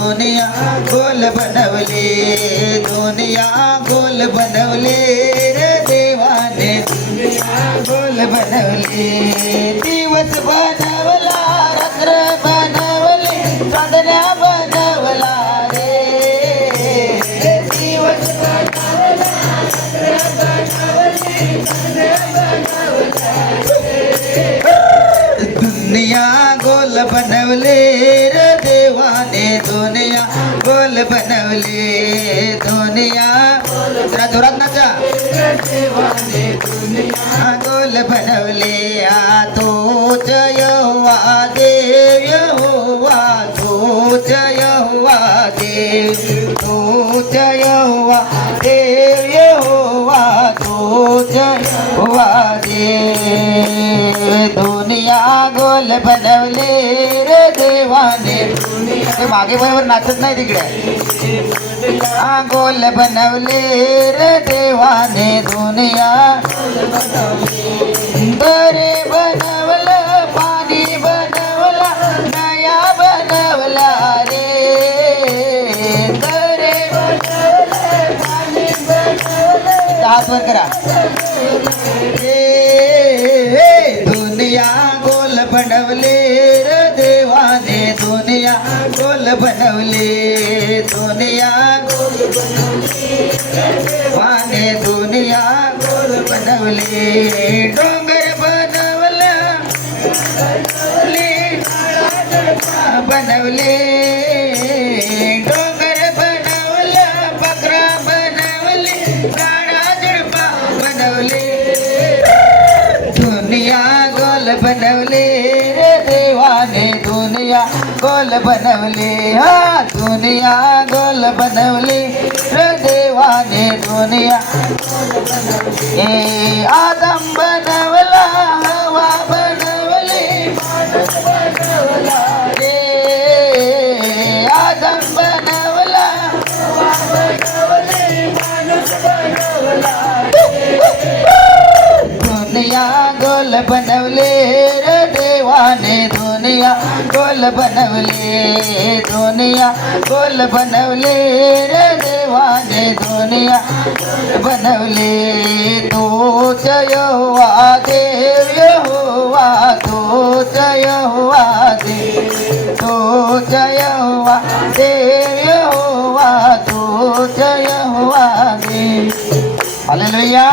दुनिया गोल बनवली, दुनिया गोल बनवली रे देवाने गोल बनवली. दिवस बनवला, रात्र बनवली, चांदण्या बनवला रे. दिवस बनवला, रात्र बनवली, दुनिया गोल बनवले रे देवाने दुनिया गोल बनवले. दुनिया जरा जोरात नाचा. दुनिया गोल बनवले. तोच यहोवा देव, यहोवा तोच यहोवा देव, तोच यहोवा देव, यहोवा तोच यहोवा देव. दुनिया गोल बनवले रे देवाने. ते मागे बरोबर नाचत नाही तिकडे. गोल बनवले रे देवाने दुनिया. दरे बनवलं, पाणी बनवला, नया बनवला रे. दरे बनवलं, पाणी बनवलं. हात वर करा. दुनिया गोल बनवले रे देवाने दुनिया गोल बनवले. दुनिया गोल देवाने दुनिया गोल बनवले. डोंगर बनवला, बनवले. डोंगर बनवला, बकरा बनवले, काळा झुडपा बनवले. दुनिया गोल बनवले रे देवाने दुनिया गोल बनवले. हा दुनिया गोल बनवले रे देवाने दुनिया. आदम बनवला, हवा बनवले, बनवला रे. आदम बनवला, हवा बनवले, माणूस बनवला. दुनिया गोल बनवले रे देवाने दुनिया गोल बनवले. दुनिया गोल बनवले रे देवाने दुनिया बनवले. तोच यहोवा देव, यहोवा तोच यहोवा देव, तोच यहोवा देव, यहोवा तोच यहोवा देव. हालेलुया.